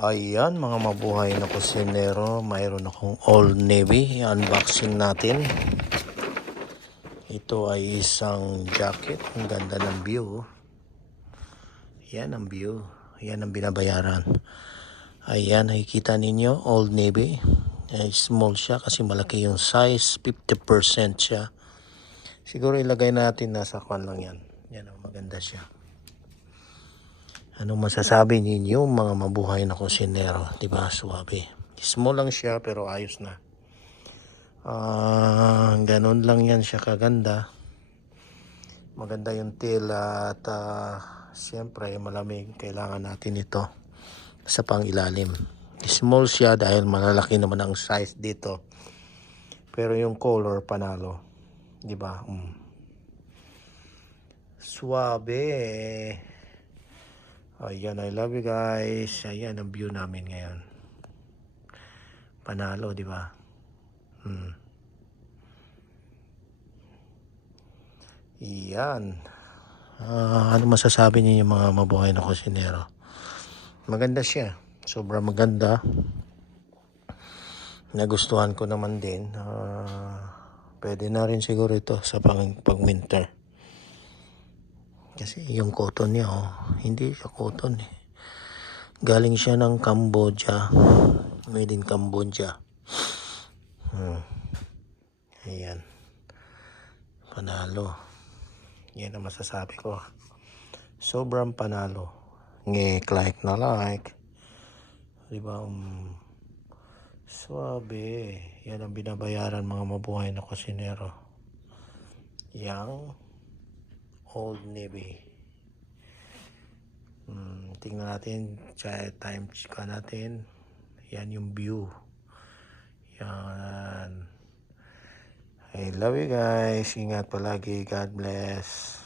Ayan mga mabuhay na kusinero, mayroon akong Old Navy, unboxing natin. Ito ay isang jacket, ang ganda ng view. Yan ang view, yan ang binabayaran. Ayan, nakikita ninyo, Old Navy. Small siya kasi malaki yung size, 50% siya. Siguro ilagay natin nasa kwan lang yan. Yan ang maganda siya. Anong masasabi ninyo mga mabuhay na kusinero? Diba, suwabe. Small lang siya pero ayos na. Ganun lang yan siya kaganda. Maganda yung tela at siyempre malamig. Kailangan natin ito sa pangilalim. Small siya dahil malalaki naman ang size dito. Pero yung color panalo. Diba? Suwabe. Ayan, I love you guys. Ayan ang view namin ngayon. Panalo, di ba? Iyan. Ano masasabi niyo mga mabuhay na kusinero? Maganda siya. Sobrang maganda. Nagustuhan ko naman din. Pwede na rin siguro ito sa pag-winter. Kasi yung cotton niya, hindi siya cotton eh. Galing siya ng Cambodia. Made in Cambodia. Ayan. Panalo. Yan ang masasabi ko. Sobrang panalo. Like na like. Diba? Suwabe. Yan ang binabayaran mga mabuhay na kusinero. Yang Old Navy. Tingnan natin. Time ka natin. Yan yung view. Yan. I love you guys. Ingat palagi. God bless.